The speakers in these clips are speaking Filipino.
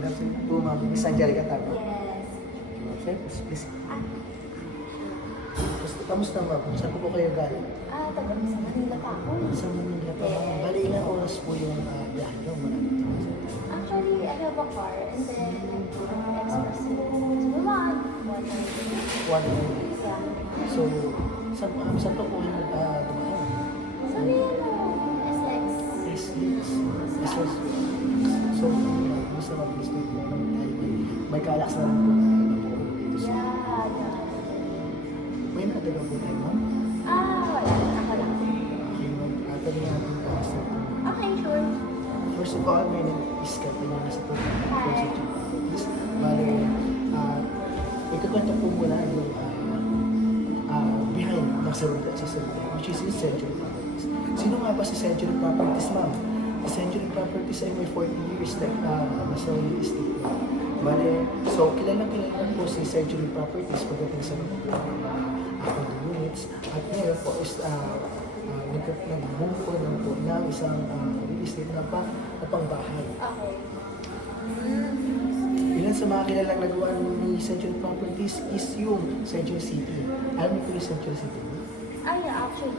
Good afternoon po, ma'am. Miss Angelica Taro. Yes. Sir, please. Kamusta ma'am? Saan po kayo galing? Taga sa Manila pa ako. Sa Manila pa ma'am. Bali, ilang oras po yung biyahe nyo? Actually, I have a car and then express. So, one hour. Yeah. So, saan po kayo dumaan? Sabi SX. SX. So, gusto mag-gusto po ng may kalaks na lang po na dito sa... Yeah. May natagaw po tayo ma'am? Wala. Ako lang. Okay ma'am. Tanong natin sa Okay, sure. First of all, my name is Katina sa po sa Chief. Bale, ikukwento po muna yung behind ng Cerulli, which is in Century Properties. Sino nga ba si Century Properties, ma'am? Century Properties ay may 40 years nasa real estate. Bale, so kilala po si Century Properties pagdating sa mga units. At ngayon po is nag-boom po ng isang real estate na pangbahay. Okay. Ilan sa mga kilalang nagawa ni Century Properties is yung Century City. Alam niyo po yung Century City? Actually,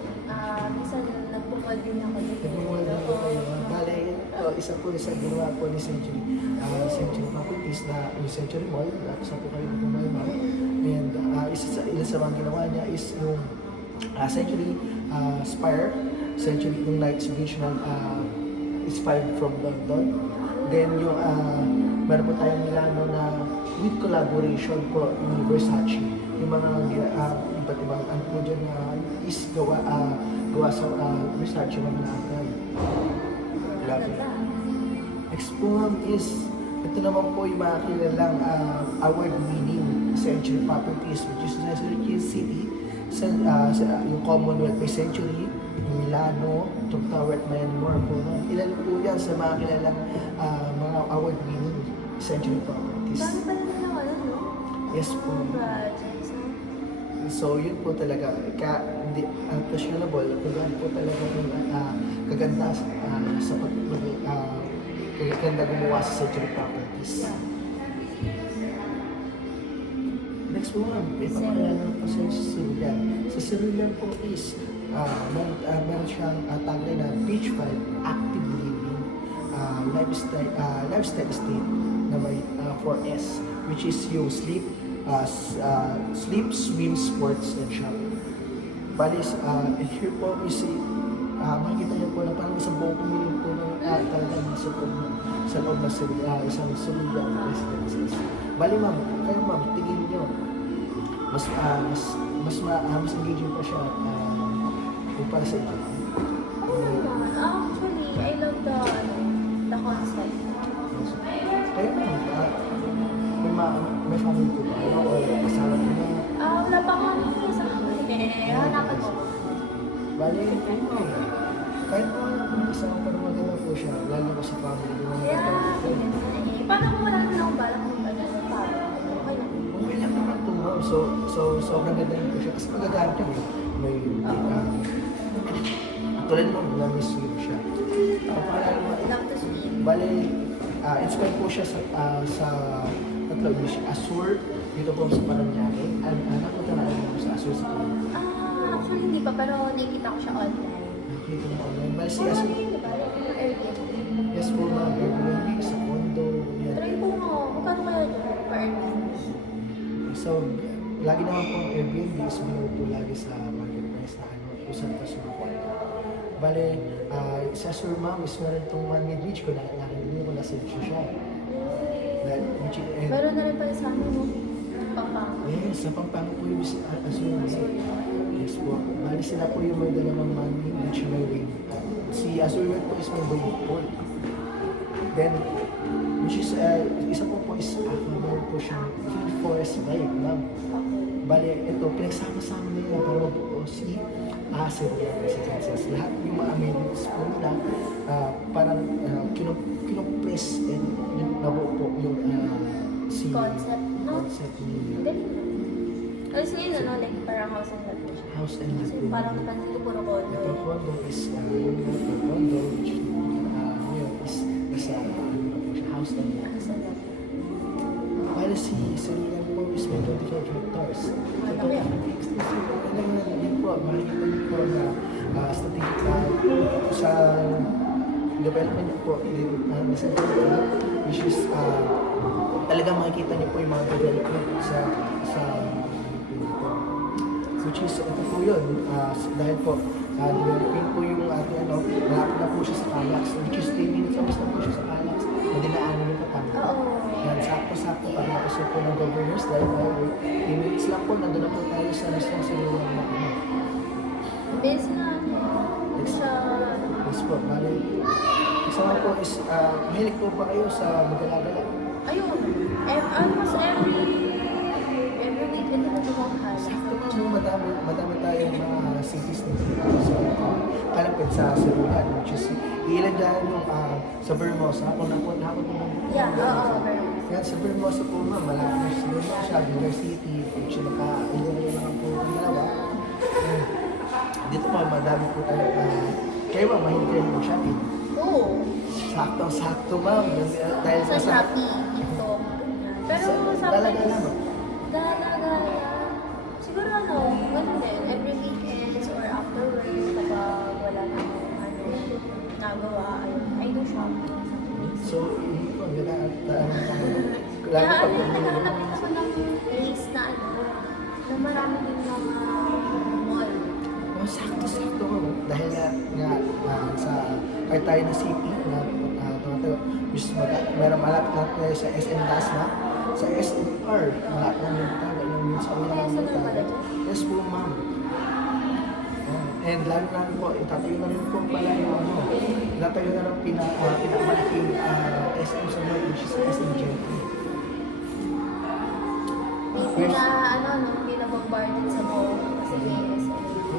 minsan nagpupad din ako dito. Nagmumulan din po kayo. Bale, isa po sa ginawa po ni Century Properties na yung Century Mall. Isa po kayo ng mall, ma'am. And ilan sa mga ginawa niya is yung Century Spire. Century yung Knight's Bridge na inspired from London. Then yung meron po tayong Milano na with collaboration po yung Versace. Yung mga iba't ibang ano po dyan na is gawa sa Versace ng Milano. Next po ma'am is ito naman po yung mga kilalang award-winning Century Properties, which is Century City, yung Commonwealth by Century, yung Milano, yung Tower at Myanmar po. Ilan po yan sa mga kilalang mga award-winning Century Properties. Dami pala na lang no? Yes po. Projects, no? So yun po talaga, hindi questionable kung ano po talaga yung kaganda sa kaganda gumawa sa Century Properties. Yeah. Next po ma'am, ipapakilala po sa Cerulean. Sa Cerulean po is meron siyang tagline na Beach Vibe, Active Living, Lifestyle Estate na may 4S, which is yung sleep, swim, sports, and shopping. Bali, here po is makikita niyo po na parang isang buong pumili po ng talagang sa loob ng isang Cerulean residences. Bali ma'am, kayo ma'am, tingin niyo, mas engaging pa siya kumpara sa inyo. Actually, I love the concept. Kaya ma'am, may family po ba? O kasama niyo na? Wala pa kami sa hanapan mo. Bali, kayo ma'am, kahit po kung kasama pa rin maganda po siya, lalo ko sa family. Paano kung wala na akong balak kung ano sa family? Okay lang. Okay lang naman po ma'am. So sobrang ganda rin po siya. Kasi magagamit yun eh. May, tulad mo, may swim siya. Love to swim. Bale, inspired po siya sa tatlo siya. Azure, dito po sa Paranaque. Napunta na rin sa Azure sa Paranaque. Actually hindi pa, pero nakikita ko siya online. Nakita mo online. Bale, si Ano Azure. yun, di ba? Airbnb. Yes po ma'am, Airbnb, sa condo. Yan. Try po mo, magkano kaya dyan per Airbnb? So, lagi naman po ang Airbnb is below po lagi sa market price na kung saan ka sumukuha. Bale, sa Azure ma'am is meron itong one-mid beach ko na nakinig ko nasa beach siya. Meron na rin pala sa amin, no? Pampang. Yes, sa Pampanga po yung Azure. Yes po. Bali sila po yung may dalawang one-mid beach na wave. Si Azure po is may wave pool. Then, which is, isa po is, meron po siyang forest vibe, ma'am. Bale, ito, pinagsama-sama nila para mabuo si Cerulean Residences. Lahat yung mga amenities po nila, parang kinupress and nabuo po yung si Concept, no? concept ni Galing. Kasi yun, ano, like parang house and lot po siya. House and Lot Kasi po. parang napansin ko puro condo. Ito condo is, yung condo, which yun is nasa house and lot. House and lot. si Serena po is may 24 hectares. Ito po, din po, makikita niyo po na strategic sa development niyo po, which is talagang makikita niyo po yung mga development sa which is ito po yun, dahil po developing po yung ating malapit na po siya sa Calax, which is 10 minutes away na po siya sa Calax, na dinaanan niyo po tama. Yan, sakto-sakto pag napasok po ng Governor's Drive Highway, 10 minutes lang po, nandun na po tayo sa mismong sinulang na ano. Base na siya. Yes po, bali. Kasama po is, mahilig po ba kayo sa magala-gala? Ayun. Almost every weekend na tumanghala. Sakto po, madami tayong mga cities dito sa kalapit sa Cebulan, which is ilan dyan yung sa Vermosa, hapon po ng Yeah, very much. yan, sa Vermosa po ma'am, malapit sa Vermosa, Vilar City, which is naka-ilan lang po ang dalawa. Dito po, madami po tayo, kayo ma'am, mahilig kayo mag-shopping. Oo. Sakto ma'am, dahil Sa Shopee, TikTok. Pero sa Dalaga na ba? Dalaga. Siguro ganun din. Every weekends or after work, kapag wala na nagawa, I do shopping. So, hindi po, ganda at Kaya naghahanap din ako ng place na na marami din mga mall. Oh, sakto mo. Dahil nga sa part tayo ng city, which is meron malapit na tayo sa SM Dasma, sa SMR, malapit na yung tayo, yung minsan ko lang ang tayo. Yes po, ma'am. And lalo na po, itatayo na rin po pala yung itatayo na rin pinakamalaking SM sa North, which is SM Gentry. Hindi na bombarded sa buong kasi SM.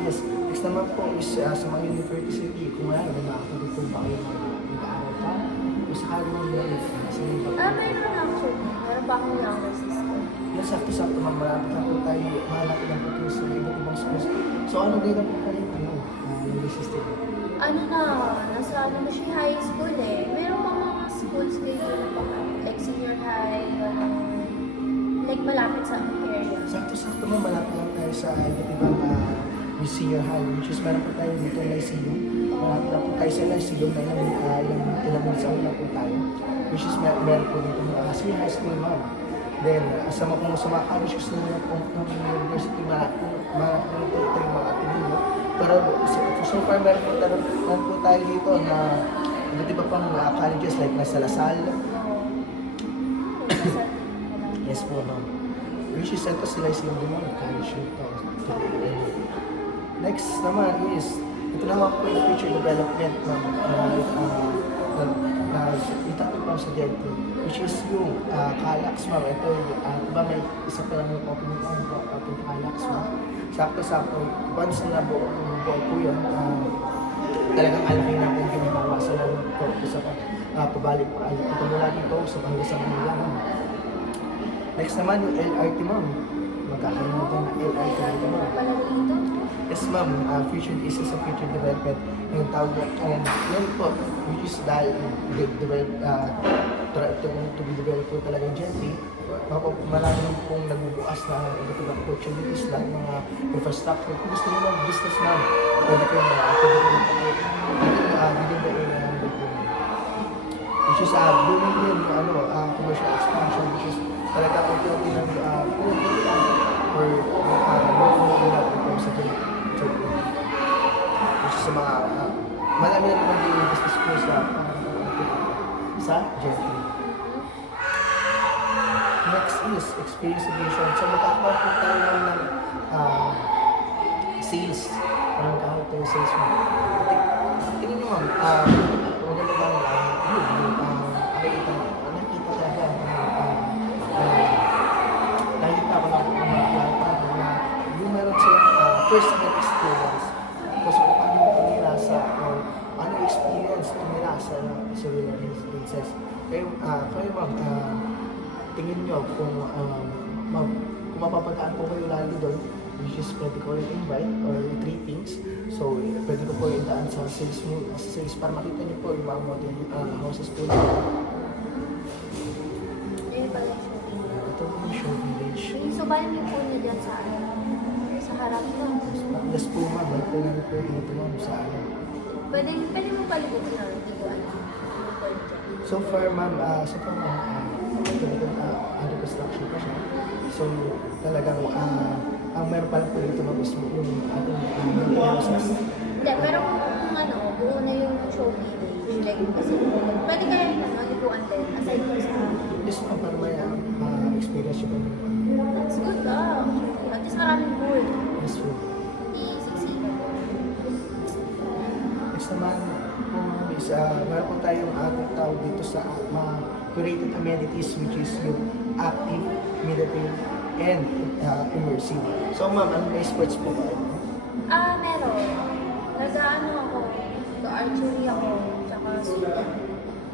Yes. Next naman po is sa mga university, kung wala na makakapagod po ba kayo mag-aaral pa? O sakali mo yun, Mayroon actually. Meron pa akong younger sister. Yan, sakto-sakto ma'am, malapit na po tayo, malapit na po tayo sa iba't ibang schools. So ano din na po kayo, yung system? Nasa siya high school eh. Meron pa mga schools dito na pa, like senior high, like malapit sa area. Sakto-sakto ma'am, malapit lang tayo sa iba't ibang senior high, which is meron po tayo dito na Lyceum. Malapit na po tayo sa Lyceum na ilang minutes away na po tayo. Which is meron po dito mga senior high school ma'am. Then, sa mga college gusto nyo ng university, malapit na ito yung mga atinino. Pero so far, meron po tayo dito na iba't iba pang colleges like nasa Lasal. Yes po ma'am. Which is ito sila yung mga college ito. Next naman is, ito naman po yung future development ma'am na itapit pa sa Gentry, which is yung Calax ma'am. Ito, diba may isa pa lang yung opening po Calax ma'am. Sakto-sakto, once na buo po yun, talagang alaki na po ginawa sa lang po sa pabalik ito mula dito sa hanggang sa Manila ma'am. Next naman yung LRT ma'am. Magkakaroon natin ng LRT dito ma'am. Yes ma'am, future is a future development. Yung tawag yan po, which is dahil to be developed po talaga yung Gentry, marami pong nagbubukas na iba't ibang opportunities na mga infrastructure. Kung gusto nyo mag-business ma'am, pwede kayo within the area ng Laguna. Which is booming din commercial expansion, which is talaga unti-unti ng or sa Gentry. Which is sa mga marami na naman yung business ko sa Gentry. Next is experience edition. So magkakaroon po tayo ng sales. Magkakaroon tayo sales mo. Tingnan nyo ma'am, maganda bang nakita talaga nakita ko lang mga kliyente na yung meron silang first hand experience. Kasi kung paano mo tumira sa ano experience tumira sa Cebulan residences. Kayo ma'am, tingin nyo kung mapapadaan po kayo lalo doon, which is pwede ko rin invite or 3 things. So, pwede ko po yung daan sa sales para makita nyo po yung mga modern houses po nila. Ayun pala yung shooting. Ito po So, paano yung phone niya dyan sa ano? Sa harap mo? Yes po ma'am, may po lang po dito ma'am sa ano. Pwede mo palibutin na hindi ko ano. Record dyan. So far ma'am, under construction pa siya. So talagang ang meron pa lang po dito ma'am is yung ating process. Hindi, pero kung ano, buo na yung show village, like, kasi pwede kaya yung ano, liguan din, aside mo sa... Yes ma'am, para may experience siya po. That's good ah, actually. At least maraming pool. Yes po. Isiksikan mo. Next naman po ma'am is meron po tayong ating tawag dito sa mga curated amenities which is yung active, meditative, and immersive. So ma'am, ano may sports po ba? Meron. Nag-ano ako, archery ako, tsaka swimming.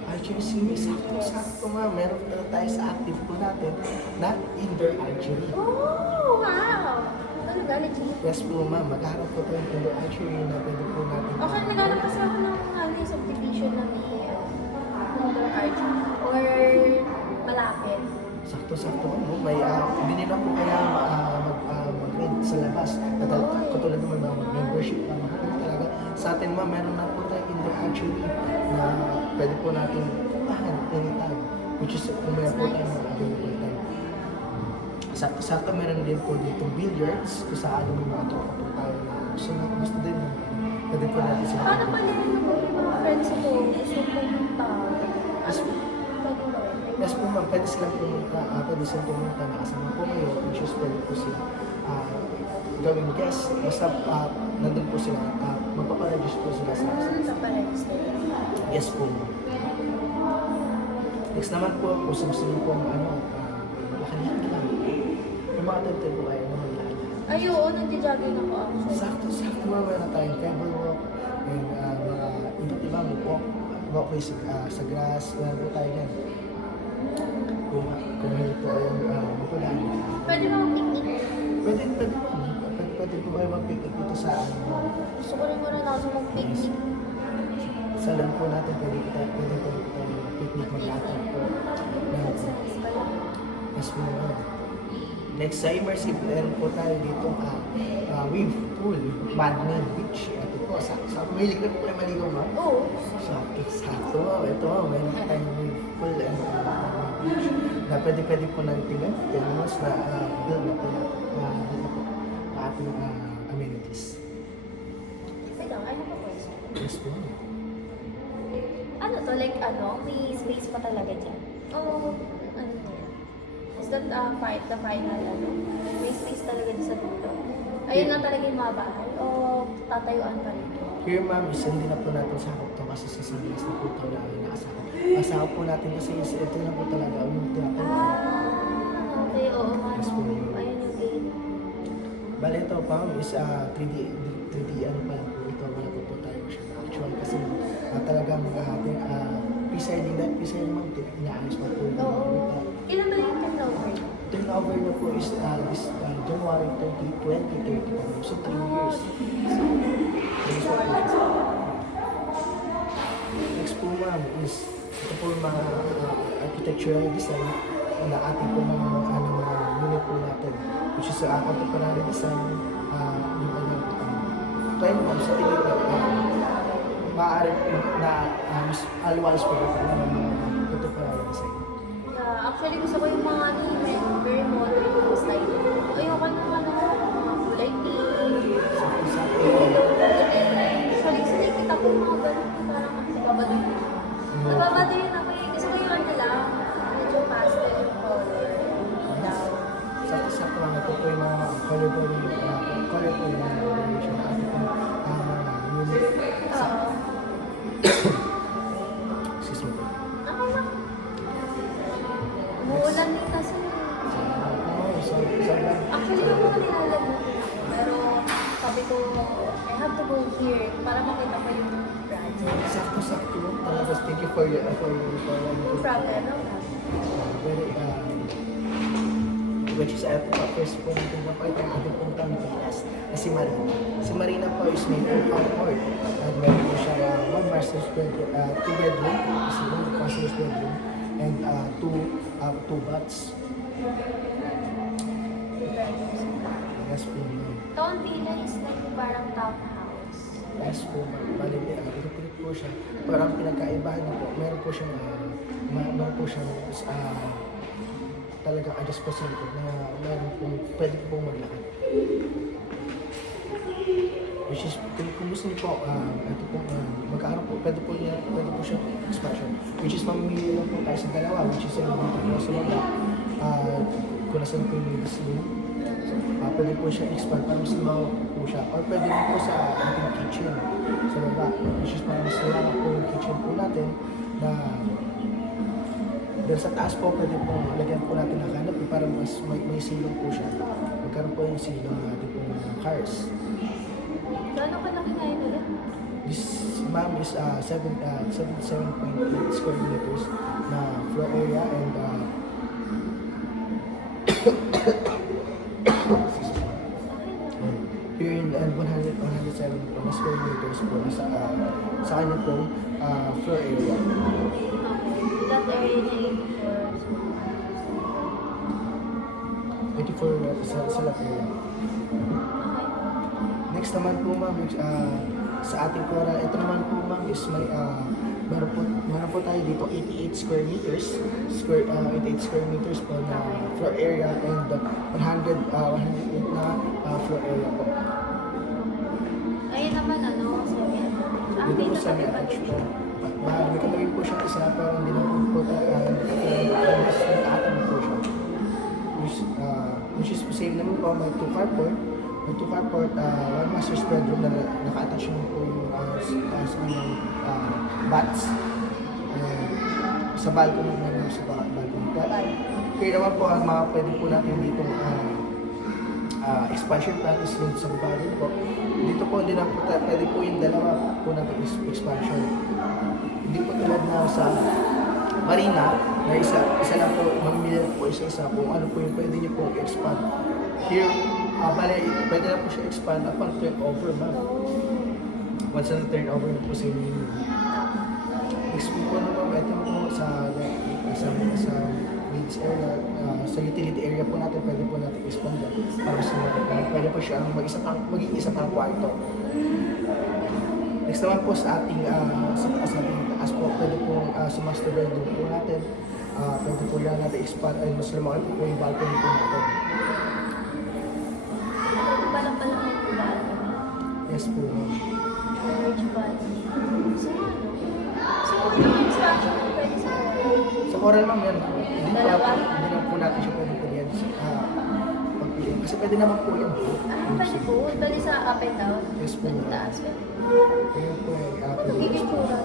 Archery series, sakto ma'am. Meron na tayo sa active po natin na indoor archery. Oh, wow! Talaga, legit. Yes po ma'am, magharap po tayo ng indoor archery na pwede po natin. Okay, naghanap kasi ako ng ano, yung subdivision na may indoor archery. Or malapit. Sakto-sakto po. May binila po kaya mag-rent sa labas. Katulad naman ng membership na mahal talaga. Sa atin ma'am, meron na po tayo indoor archery na pwede po natin puntahan anytime. Which is kung meron po tayo mga available time. Sakto-sakto meron din po dito billiards kung saan may mga tropa po tayo na gusto din. Pwede po natin sila. Paano pala yung mga friends ko gusto pumunta? Yes, Pwede ba? yes po ma'am, pwede silang pumunta, nakasama po kayo, which is pwede po sila gawing guest, basta nandun po sila, magpaparegister po sila sa Sa pa-register. yes po ma'am. Next naman po, kung gusto niyo po makalihan lang. Yung mga turtle po kayo na maglalakad. Ay, oo, nagja-jogging ako actually. Sakto ma'am, meron tayong pebble walk, and mga iba't ibang walkways sa grass, meron po tayo yan. Kung hindi po kayong mapulaan. Pwede ba mag-picnic? Pwede po kayo mag-picnic dito sa Gusto ko rin muna ako mag-picnic. sa land po natin, pwede po tayo mag-picnic, mag-lakad po. That's nice pala. Yes po ma'am. Next sa immersive land po tayo dito, wave pool, Madman Beach. Ito po, mahilig na po kayo maligaw ma'am. Oo. Sakto ma'am, ito ma'am, mayroon na tayong wave pool and beach na pwede po natin tingnan. Kaya mas na build na po natin na ating amenities. Wait lang, I have a question. Yes po ma'am. Ano to? Like ano? May space pa talaga dyan? Oh, ano to? Is that the final ano? May space talaga dyan sa dulo? Ayun lang talaga yung mga bahay? O tatayuan pa rin? Here ma'am, is hindi na po natin sakop to kasi sa Sundays na po ito na nakasakop. Masakop po natin kasi ito na po talaga yung tinatawag. Okay, oo nga. Yes po. Ayun yung gate. Bale ito ma'am is 3D ano pa lang po ito. Wala po tayo siya na actual kasi talagang ating pre-siding ma'am, inaayos pa po. Oo. Ilan ba yung turnover? Turnover na po is January 30, 2030 po. So 3 years. Next po ma'am is ito po yung mga architectural design na ating po mga unit po natin. Which is contemporary design, yung kanyang kaya ma'am sa tingin na maaari na aliwalas po ito ng mga contemporary design. Yeah, actually gusto ko yung mga ano, yung very modern yung style. Ayoko naman ano, mga kulay pink. Actually, kasi nakikita ko yung mga ganun, parang nababadoy. Nababadoy yun ako eh. Gusto ko yung ano lang, medyo pastel yung color. Sakto lang ito po yung mga color po yung variation na ating po mga unit. Oo. Excuse me po. Ako lang. Umuulan din kasi. Actually, yung mga nilalag mo. Pero sabi ko, I have to go here para makita ko yung project. Sakto talaga. Thank you for your No problem, no? very which is ito pa first po natin na part ang ating puntang Pinas na si Marina. Si Marina po is may comfort at meron po siya one master's bedroom, two bedroom, kasi one master's bedroom and two baths. Yes po, ma'am. Town Villa is like parang townhouse. Yes po, ma'am. Bali, pinipinit po siya. Parang pinagkaibahan niya po. Meron po siyang, meron po siyang, talagang adjust po sa likod na meron po, pwede po maglakad. Which is, kung gusto niyo po, ito po, magkakaroon po, pwede po siya expansion. Which is, mamimili lang po tayo sa dalawa, which is, dito po sa mga, kung nasan po yung ladies room. Pwede po siya expand para mas lumawak po siya. Or pwede rin po sa ating kitchen, sa baba. Which is, para mas lumawak po yung kitchen po natin na dahil sa taas po, pwede po lagyan po natin ng canopy para mas may silong po siya. Magkaroon po yung silong natin po ng cars. Gano'n ka laki ngayon ulit? This ma'am is 77.8 square meters na floor area and here in 107 po na square meters po na sa kanya pong floor area. Okay. That area na 84 sa lot area. Next naman po ma'am, sa ating Cora, ito naman po ma'am is may meron po tayo dito 88 square meters, 88 square meters po na floor area and 108 na floor area po. Ayun naman semi-attached. Dito po semi-attached po. May kalagin po siya isa pero hindi naman po tayo, mas nakatamad po siya. Which is same naman po, may 2 carport. May 2 carport, 1 master's bedroom na naka-attach naman po yung sa kanyang bats. Sa balcony naman sa balcony. Kaya naman po, ang mga pwede po natin ditong expansion plan is yun sa baba rin po. Dito po, hindi na po pwede po yung dalawa po natin expansion. Hindi po tulad na sa marina, na isa lang po, mamimili lang po isa-isa po, ano po yung pwede niyo po expand. Here, pwede na po siya expand upon turnover, ma'am. Once na turnover na po sa inyo. Next po naman, ito po sa needs area, sa utility area po natin, pwede po natin expand dyan. Para sa pwede po siya maging isa pang kwarto. Next naman po sa ating taas po, pwede po sa master bedroom po natin, pwede po yan natin expand, ay mas lumaki po yung balcony po natin. Pala yung balcony. Yes po, ma'am. Storage balcony. So yung expansion na pwede sa Sa Coral, ma'am, yan. Hindi na po natin siya pwede po yan. Pagpiliin. Kasi pwede naman po yan. pwede po. Pwede sa up and down. Yes po. Pwede taas. Ayun po pwede. Ikikura.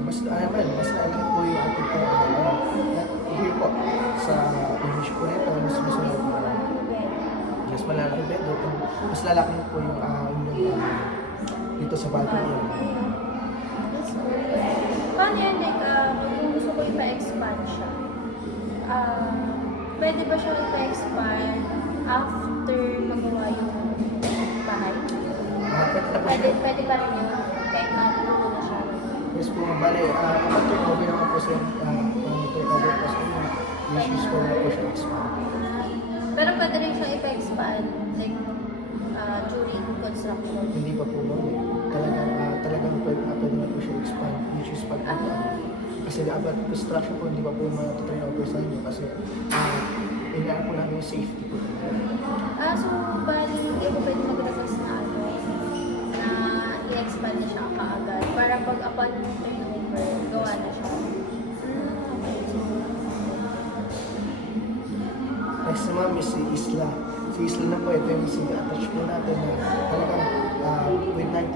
Mas lalaki po yung ating po. Here po, sa image po nito, mas lalaki po. Mas malalaki bedroom. Mas lalaki po yung dito sa balcony. Paano yan, kung gusto ko ipa-expand siya, pwede ba siya ipa-expand after magawa yung bahay? Pwede pa rin yun, kahit na siya. Yes po, bale, kapag turnover naman po sa turnover po sa inyo, issues po na po siya expand. Pero pwede rin siya ipa-expand, like, during construction. Hindi pa po ma'am. Talagang pwede na po siya expand, which is pag kasi about construction po, hindi pa po turnover sa inyo kasi inaan po namin yung safety po. So, bali, hindi ko pwede mag-request na i-expand na siya kaagad para pag upon turnover, gawa na siya. Next naman is si Isla. Si Isla na po, ito yung attach po natin na talagang with 90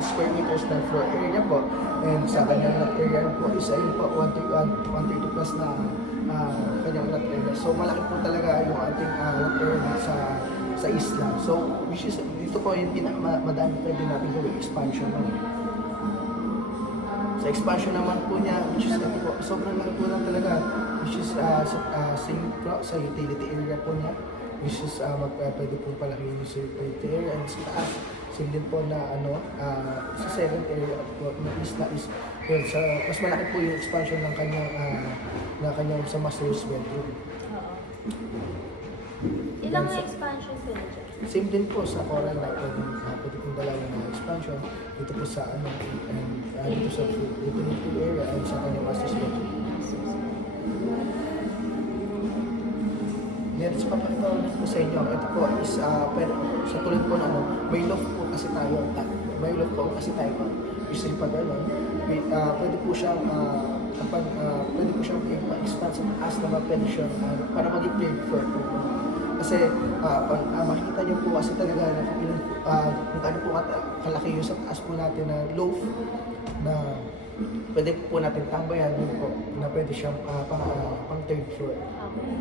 square meters na floor area po. And sa kanyang lot area po, isa yun po, 130 plus na kanyang lot area. So malaki po talaga yung ating lot area sa Isla. So which is, dito po yung madami pwede natin gawin expansion naman. Sa expansion naman po niya, which is ito po, sobrang laki po lang talaga, which is sa utility area po niya, which is pwede po palaki yung utility area, and sa taas, same din po na sa second area po na is well, mas malaki po yung expansion ng kanyang sa master's bedroom. Ilang expansion pwede dyan? Same din po sa Coral Light, pwede pong dalawin na expansion dito po sa ano, and dito sa utility pool area and sa kanyang master's bedroom. Yan, so papakita ko po sa inyo. Ito po is, pero sa tulad po na ano, may loft po kasi tayo. May loft po kasi tayo. Usually pag ano, pwede po siyang, pwede po siyang i-expand sa taas na pwede siyang, para maging third floor po. Kasi, makikita niyo po kasi talaga na kung ano po kalaki yung sa taas po natin na loft na pwede po natin tambayan yun po na pwede siyang pang third floor. Okay.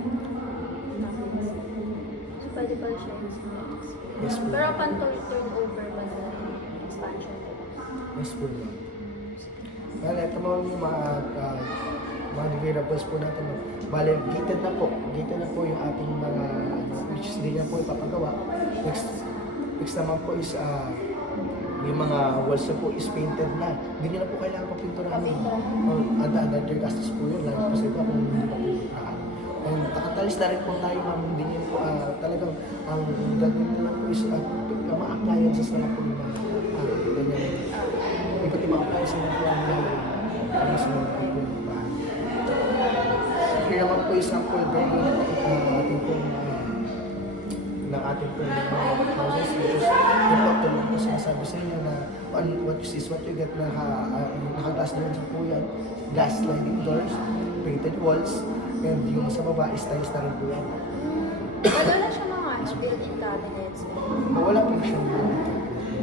So, pwede pala siya expand. Yes po. Pero upon turnover ba na expansion ko? Yes po. Well, ito mo yung mga deliverables po natin. Bale, gated na po. Gated na po yung ating mga, which is hindi niya po ipapagawa. Next naman po is, yung mga walls na po is painted na. Hindi niyo na po kailangan papinturahan. Under gastos po yun. Lalo po sa iba kung hindi pa po pinturahan. And nakatalis na rin po tayo, ma'am. Hindi niyo po talagang ang gagawin na lang po is mga appliances na lang po yung mga ganyan. Iba't ibang appliances na po ang mga sunod po po yung bahay. Here naman po isang sample drawing ng ating pong ng ating pong mga houses, which is yung po tulong po sinasabi sa inyo na what you see is what you get na naka-glass na rin po yan, glass sliding doors, painted walls, and yung sa baba is tiles na rin po yan. Wala na siya mga built-in cabinets. Wala po siyang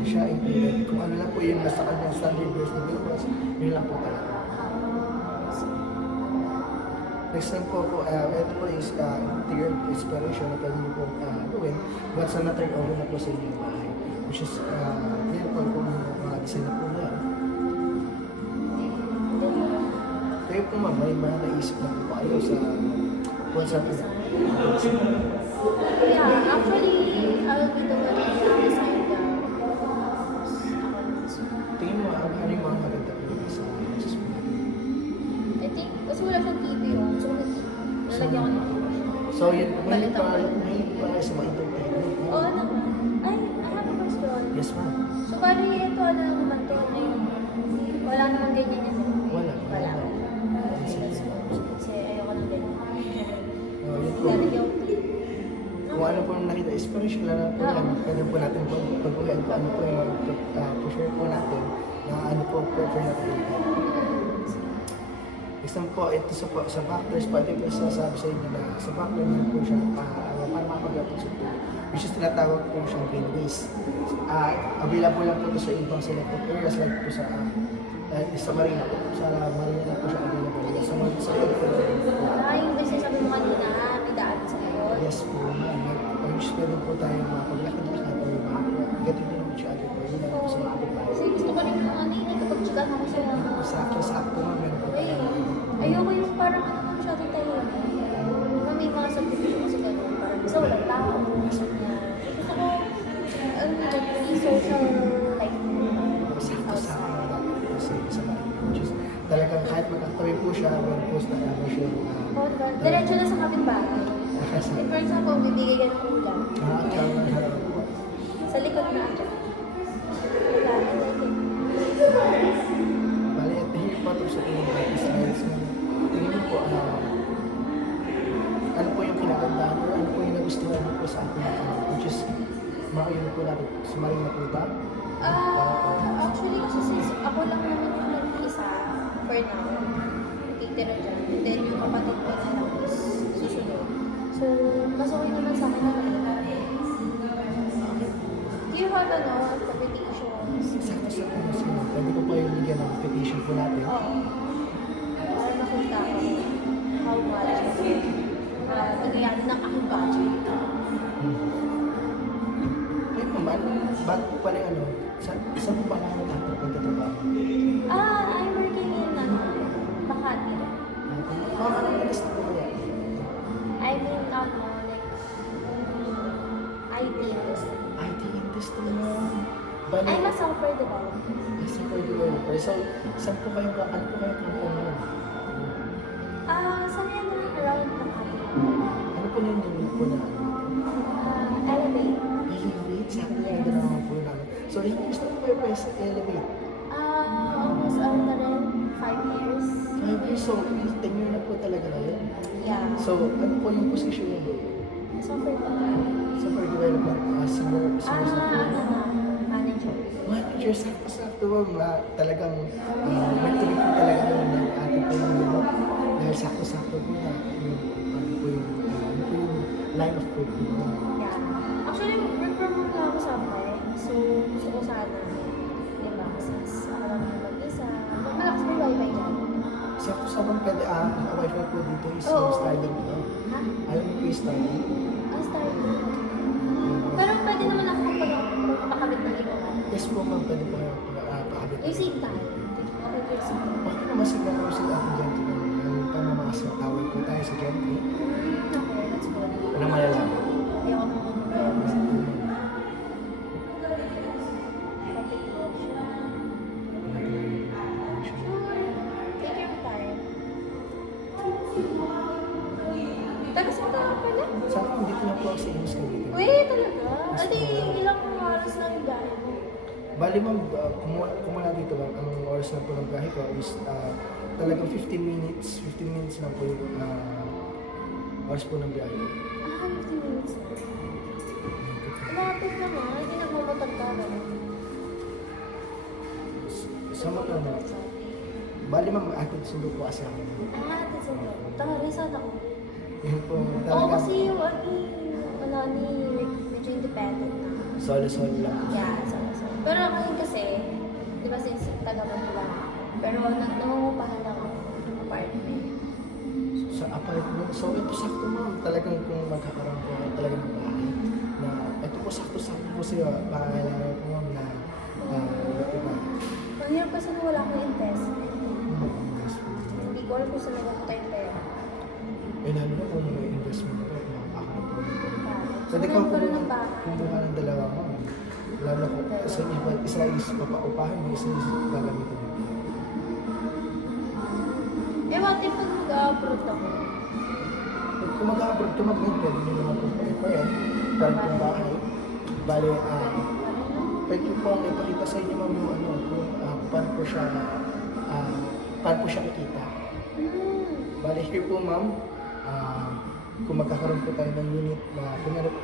siya included. Kung ano lang po yung nasa kanyang standard base na bills, yun lang po talaga. Next time po, ito po is interior inspiration na pwede niyo po gawin once na na-turn over na po sa inyong bahay. Which is, yan po yung mga design na po na yan. Kayo po ma'am, may mga naisip na po ba kayo sa once na po na? Yeah, actually, I'll be the one who design the house. Tingin mo, ano yung mga maganda po sa houses po natin? I think, kasi wala siyang TV yun. So, nalagyan ko ng TV. So, yun, mahilig pa kayo sa mga entertainment. Oo naman. Ay, I have a question. Yes, ma'am. So, bali ito, ano naman to, na yung, wala naman ganyan yan. Wala. Wala. Kasi ayoko ng ganyan. Yun po. Lalagyan ko TV. Kung ano po nakita, inspiration lang po yan. Pwede po natin pag-uwian kung ano po yung po-share po natin na ano po prefer natin. Next time po, ito sa factors po, ito yung sasabi sa inyo na sa factor meron po siya para makapag-apag sa pool. Which is tinatawag po siyang greenways. Available lang po ito sa ibang selected areas like po sa Marina po. Sa Marina lang po siya available. Sa Yung business sabi mo kanina, may daan sa likod. yes po, ma'am. Which pwede po tayo mapaglakad-lakad o get into know each other po. Yun lang po sa mga kapitbahay. Kasi gusto ko rin yung ano yun, kapag-chikan ako sa mga... Sakto, ma'am. Meron po tayo. Ayoko yung parang ano naman siya tayo. Diba may mga subdivision kasi gano'n, parang isa walang tao. Gusto ko, ano yun, may social life mo. Sakto kasi sa mga which is talagang kahit magkatabi po siya, meron po sa ano siya. Oo, diba? Diretso na sa kapitbahay. Like, for example, bibigay ka ng ulam. Sa likod na ito. Wala, I like it. Bali, at here pa ito sa inyong slides. Tingin mo po, ano po yung kinagandahan or ano po yung nagustuhan mo po sa ating which is makayun po natin sa Marina po ba? Actually, kasi since ako lang naman yung nag-isa for now, titira dyan. Then yung kapatid ko na lang is susunod. So, mas okay naman sa akin na Marina. Do you have invitations? Sakto pwede ko pa yung bigyan ng invitation po natin. Oo. Para makita ko how much nagayanin ng aking budget. Ayun naman, bago po pala yung saan po pala ang pagtatrabaho? I'm working in Makati. Ma'am, ano yung list po kaya? I mean, IT industry. IT industry mo. Bali, I'm a software developer. software developer. So, saan po kayo, ano po kayo company mo? Saan yan naman around Makati? Ano po po na yung unit po na ano? Elevate. Elevate, sa akin na naman po na. So, ilang years na po kayo pa sa Elevate? Almost ano na rin, 5 years. 5 years, so 10 years na po talaga ngayon. Yeah. So, ano po yung position niyo? Software pa tayo. Software development, senior software. Ano na, manager. Manager, sakto ma'am, talagang may tuloy po talaga naman ng ating pamilya. Dahil sakto-sakto po na ano po yung line of work po. Yeah. Actually, work from home na ako somewhere. So, gusto ko sana. Di ba? Since ako lang yung mag-isa. Malakas may wifi dyan. Sakto-sakto pwede, wifi po dito is Oo. yung styling po. Ha? Alam mo po yung styling? Ang starting. Pero pwede naman ako magpakabit ng iba. Yes po ma'am, pwede po kayo pakabit. Yung same time. Okay, good same time. Okay naman sigla po sa ating gentry. Yung pamamasa, tawag po tayo sa gentry. Okay, that's good. Walang malalaman. Ayoko nang take your time. Tagas mo tayo pala? Sa akin, dito na po ako sa Imus Cavite. Uy, talaga? Adi, ilang oras lang yung biyahe mo? Bali ma'am, kumula dito ma'am, ang oras na po ng biyahe ko is talagang 15 minutes. 15 minutes lang po yung oras po ng biyahe. 15 minutes na. Malapit naman, hindi nagmamotor ka ba? Sa motor na, bali ma'am, atin sundo po kasi ako. Ate sa mo. Tangari, sana ako. Yun po, Oo, talagang kasi yung like, medyo independent na. solo-solo lang po. Yeah, so. Pero ngayon kasi, di ba since taga Manila, pero nangungupahan lang ako ng apartment. Sa apartment, so ito sakto ma'am, talagang kung magkakaroon po talaga ng bahay, na ito po sakto-sakto po siya, bahay po ma'am na iba. Mahirap kasi na wala akong investment. Yes po. Hindi ko alam kung saan napupunta yung pera. Eh lalo na kung may investment ako, makakaroon po ng pwede So, kang magkaroon ng bahay. kumuha ng dalawa ma'am. Lalo na kung isa is papaupahan mo, isa is gagamitin mo. Eh, what if pag mag-abroad ako? Kung mag-abroad ka pwede nyo naman po pa yan, parang kung bahay. Bale, pwede po ang ipakita sa inyo ma'am yung ano, kung paano po siya kikita. Bale, here po ma'am, kung magkakaroon po tayo ng unit na,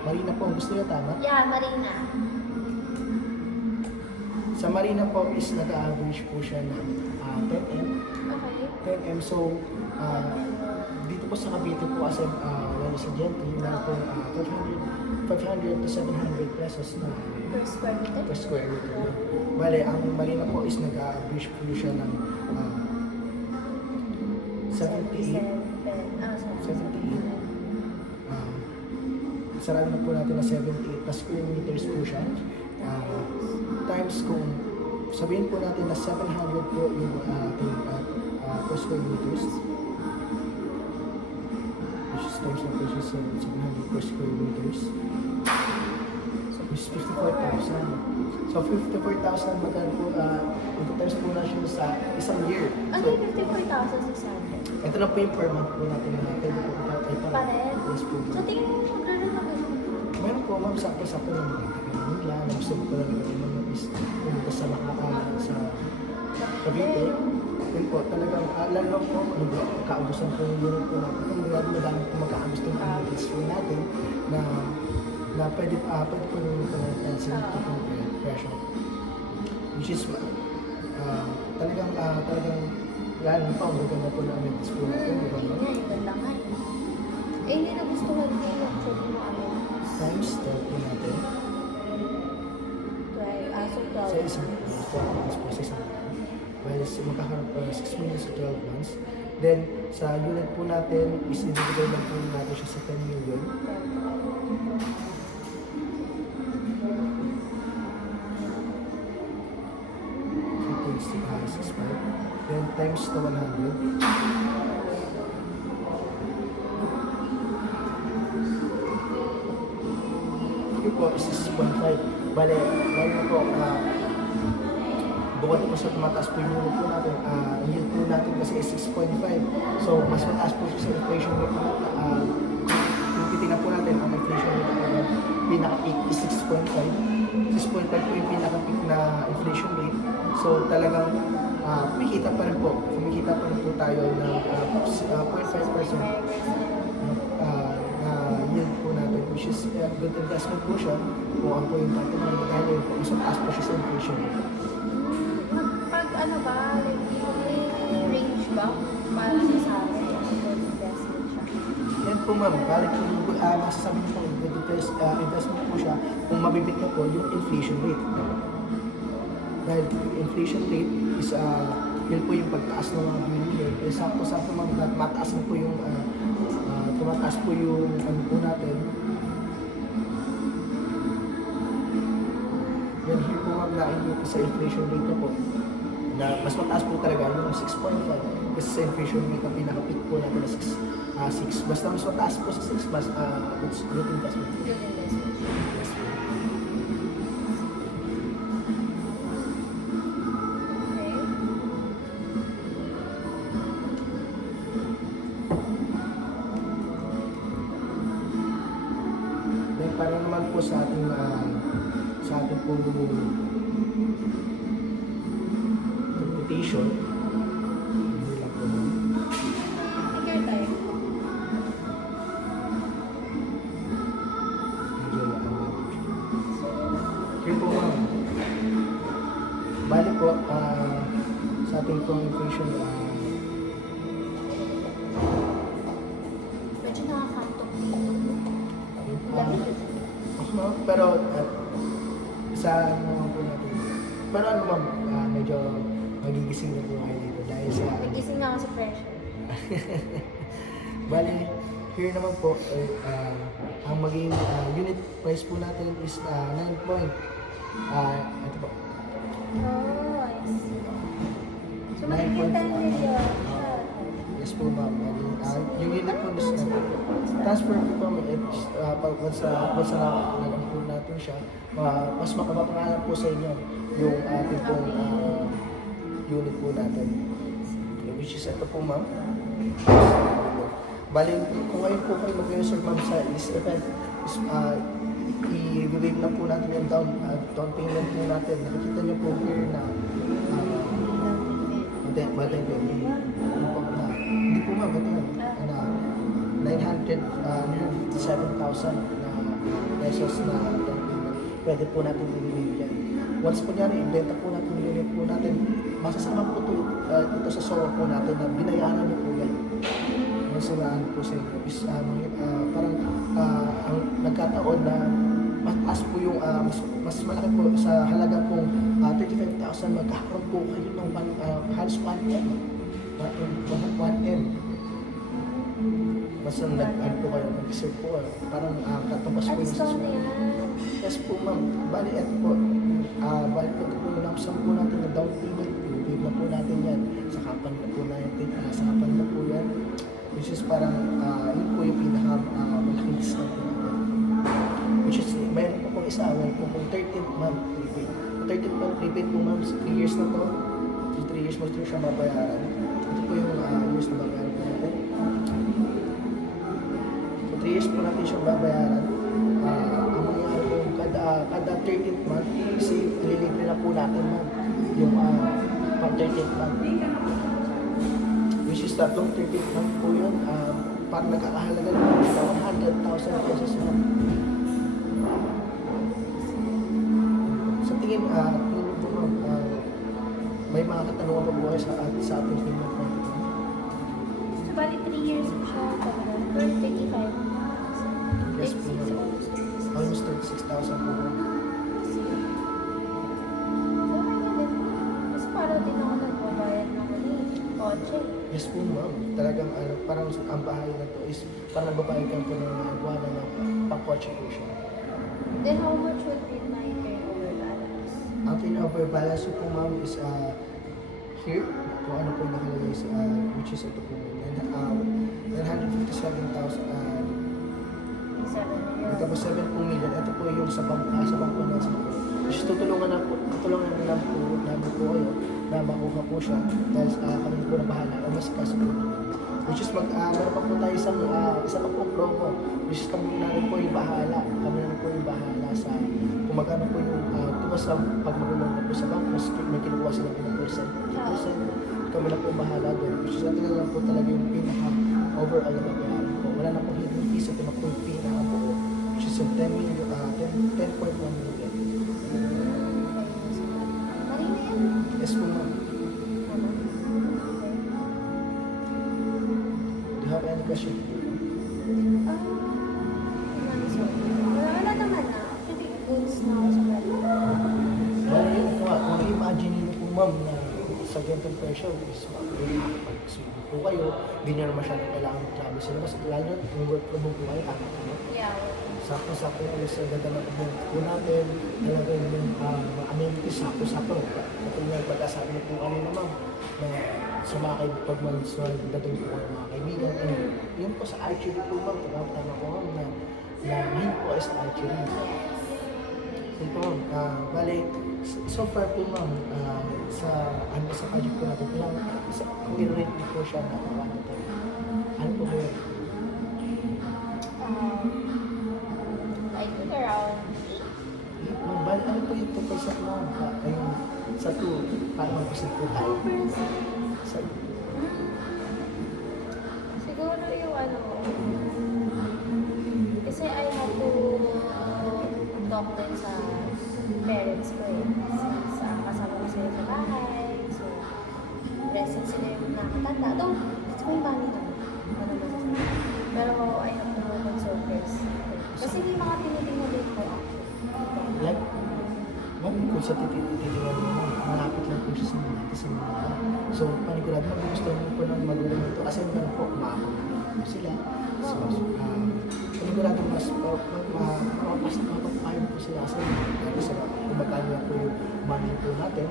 Marina po ang gusto niyo, tama? Yeah, Marina. Sa Marina po is nag-average po siya ng 10M. Okay. 10M, so dito po sa Cavite po as well as a gentry, na po 500 to 700 pesos na Per square meter? per square meter. Bale, ang Marina po is nag-average po siya ng 78. 78. Sarado na po natin na 78 na square meters po siya. Times kung sabihin po natin na 700 po yung ating per square meters. Which is times na po siya sa 700 per square meters. So, is 54,000. So, 54,000 magkano po, times po na siya sa isang year. Ano So, yung 54,600? ito na po yung per month po natin na pwede po ipapay para. Pared? Yes po. So, tingin mo magre-rent ako. Meron po ma'am, sakto-sakto lang magkakaroon nila. Gusto ko lang naman is pumunta sa sa Cavite. Yun po, talagang lalo po, magkaubusan po yung unit po natin. Kung madami po magkaabos ng units po natin na pwede po yung sa itong presyo. Which is talagang lalo pa, ang maganda po ng units po natin. Di ba? Yun nga, yung ganda nga eh. Eh, hindi na gusto ko din yung actually mo Times 12 po natin. So, Sa isang months po, sa isang month. Well, magkakaroon po 6 million sa 12 months. Then, sa unit po natin, is ibibigay lang po natin siya sa 10 million. So, 6.5. Then, times to 100. Yun po is 6.5. Bale po, bukod po sa tumataas po yung unit po natin, yield po natin kasi is 6.5. So, mas mataas po siya sa inflation rate na 22%. tingnan po natin, ang inflation rate po ng pinaka-peak is 6.5. 6.5 po yung pinaka-peak na inflation rate. So talagang kumikita pa rin po. Kumikita pa rin po tayo ng 0.5% na yield po natin, which is good investment po siya. Kung ang po yung tatanungin mo dahil yun po, mas mataas po siya sa inflation rate. Pag ano ba, like, may range ba para sa akin yung good investment siya? Yan po ma'am, balik po masasabi niyo po, good investment po siya kung mabibit niyo po yung inflation rate. Dahil inflation rate is yun po yung pagtaas ng mga bilihin. Eh, sakto-sakto ma'am, mataas na po yung tumataas po yung ano po natin. Then here po ma'am na yung sa inflation rate na po na mas mataas po talaga yung 6.5 kasi sa inflation rate na pinaka-peak po natin na 6. Basta mas mataas po sa 6, mas it's good investment. Good investment siya. Yes po. Okay. Then para naman po sa ating pong computation, hindi lang po ma'am. Take your time. Medyo lang po siya. Here po ma'am. Bali po, sa ating pong inflation, Medyo nakakatok dito. pero sa ano naman po natin. Pero ano ma'am, medyo magigising na po kayo dito dahil sa Nagising na ako sa pressure. Bali, here naman po, ang maging unit price po natin is 9 point. Ito po. Oh, I see. So, 9.5. magiging 10 million siya. Yes po ma'am. Yung unit po is transfer po po it's, once na nag-improve natin siya, mas makapapangalan po sa inyo yung ating pong unit po natin. Which is ito po ma'am. Bali, kung ngayon po kayo mag-user ma'am sa is event, is, i-waive na po natin yung down payment po natin. Nakikita niyo po here na hindi po ma'am, ito na 957,000 na pesos na down payment. Pwede po natin i-waive yan. Once po yan, i-benta po natin yung unit po natin, masasama po ito sa SOA po natin na binayaran niyo po yan. Masaraan po sa inyo is parang ang nagkataon na mas po yung mas malaki po sa halaga pong 35,000 magkakaroon po kayo ng halos 1M. 1M. Basta nag-ano po kayo, nag-serve po kayo. Parang katumbas po At yung stone na yan. Yes po ma'am. Bali, ito po. Bali po ito po yung nakasam po natin na down payment. I-waive na po natin yan. Sa kapan na po natin. Sa kapan na po yan. Which is parang, yun po yung malaking discount po natin. Which is, mayroon po pong isa, mayroon po pong 13th month prepaid. 13th month prepaid po ma'am, 3 years na to. 3 years mo siya mabayaran. Ito po yung years na babayaran po natin. So 3 years po natin siya babayaran. Ang mangyayari po, kada 13th month, kasi ililibre na po natin ma'am yung pang 13th month. Which is tatlong 13th month po yun. Parang nagkakahalaga na 100,000 pesos ma'am. Sa tingin po ma'am, may mga katanungan pa po kayo sa ating payment natin. So, bali 3 years po siya talaga. For 35. Yes po ma'am. Almost 36,000 po ma'am. So, mas para din ako magbabayad ng kotse. Yes po ma'am. Talagang parang ang bahay na to is parang nagbabayad ka po ng buwana ng pang-kotse po siya. Then how much would be my turnover balance? Ang turnover balance po ma'am is here, kung ano po nakalagay sa, which is ito po, 957,000. 7 million. Ito po 7 million. Ito po yung sa bangko na sa which is tutulungan na lang po namin po kayo na makuha po siya dahil kami po na bahala o mas kaso po. which is meron pa po tayo isang pa po promo, which is kami na rin po yung bahala. Kami na rin po yung bahala sa kung magkano po yung tumas sa pag magulong na po sa bank, mas may kinukuha sila ng percent. Kami na po bahala doon. Which is natin na lang po talaga yung pinaka-overall na babayaran po. Wala na po hidden fees, ito na po yung pinaka-buo. Which is yung 10.1 million. Marina yan. Yes po ma'am. Ano? Do you have any question? Wala naman na. Actually, goods na ako sa pwede. Well, yun po, kung imagine niyo po ma'am na sa ganitong presyo is pag po kayo, hindi nyo naman masyadong kailangan mag-travel sa labas. Lalo na kung work from home po kayo, tama. Yeah. Sakto-sakto na sa ganda ng po natin, talaga yung amenities, sakto-sakto. Katulad pagkasabi niyo po kanina ma'am, na sumakay pag dating po kayo mga kaibigan. And yun po sa archery po ma'am, tama po ma'am, na main po is archery. Yun po ma'am, bale, so far po ma'am, sa project po natin, kung i-rate niyo po siya na ano po kayo? I think around 8. Bali, ano po yung 2% ma'am? Ayun, sa 2, parang mag-percent po tayo. Sa, Siguro yung ano, kasi I have to talk din sa parents ko eh. Since kasama ko sila sa bahay, so present sila yung nakatanda. Though, it's my money naman. Ano ba sasabihin? Pero I have to consult first. Kasi may mga tinitingnan din ko actually. like, ma'am, kung sa titiwan mo, malapit lang po siya sa mga So, panigurado, magugustuhan mo po ng magulang nito. Kasi meron po, umakakot po sila. So, panigurado, mas mapapayag po sila sa kung magkano lang po yung money po natin.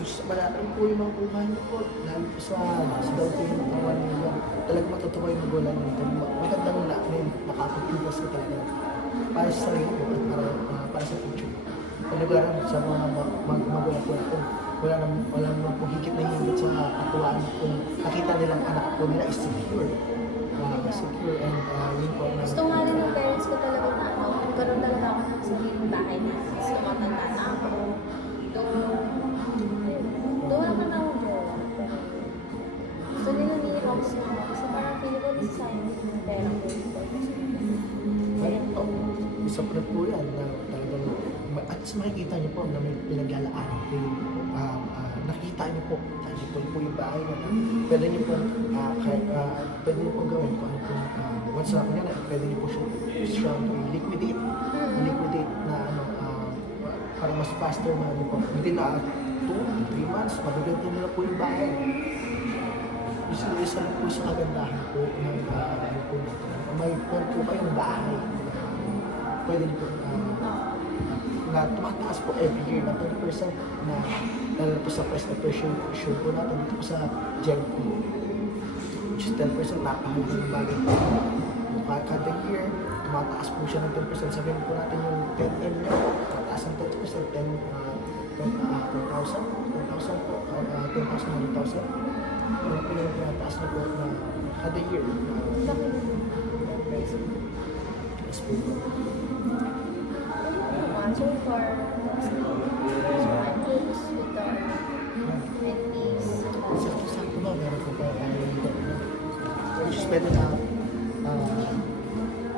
Which is, malaki po yung makukuha niyo po. Lalo po sa down payment ng 1 million. Talagang matutuwa yung magulang nito. Magandang nakapag-invest ko talaga para sa sarili ko at para sa future. Panigurado, sa mga magulang po natin, wala naman po higit na higit sa katuwaan kung nakita nilang anak po nila is secure. Secure and yun po na Gusto nga rin ng parents ko talaga na ano, magkaroon talaga ako ng sariling bahay na. Kasi tumatanda na ako. Doon naman ako jowa. Pero gusto nila ni house na ako. Kasi parang feeling ko nasa sayang yung pera ko. Kaya po, isa po na po yan na talagang at least makikita niyo po na may pinaglalaanan po yung nakikita niyo po po yung bahay na pwede niyo po pwede niyo po gawin kung ano po once na kanya pwede niyo po siya liquidate na ano para mas faster na ano po within 2-3 months mabiganti nila po yung bahay isa po sa kagandahan po ng ano po may po kayong bahay pwede niyo po na tumataas po every year na 20% na lalo po sa price appreciation po natin dito po sa GEMCO which is 10% napakalaking bagay po. Kada year, tumataas po siya ng 10%. Sabihin po natin yung 10M niya, tumataas ng 20%, 10,000 po, 10,000, 100,000. Ano po yung tumataas na po na kada year. Yes po. So far, I'm close with the NPs. Sakto ba, meron po pa tayo dito. Which is pwede na,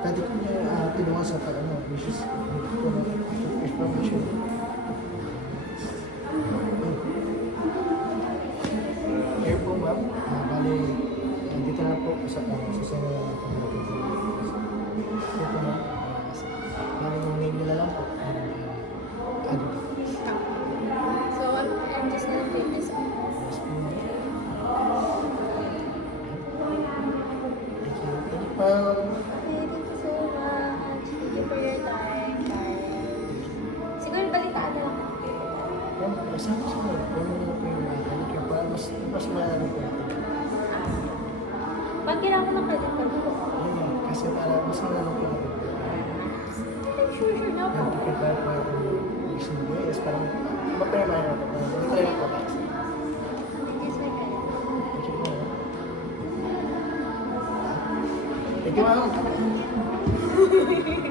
pwede po niya tinungan sa ano, which is information. Here po ma'am, bali, dito na po sa sana lang po natin. Dito ma'am, bali yung nila lang po. So, I'm just gonna take this off. Well, Okay, thank you so much. Thank you for your time. Bye. Siguro balitaan na lang ako. kasama sa mga kung ano po yung kaya para mas malala po natin. Pag kailangan ko ng credit card ko. Ayun, kasi para mas malala po natin. Sure, no Yung problem. ticket ba po yung gusto mo is parang mapera na po. Hindi talaga po tax. This is my credit. Thank you po. Thank you, ma'am.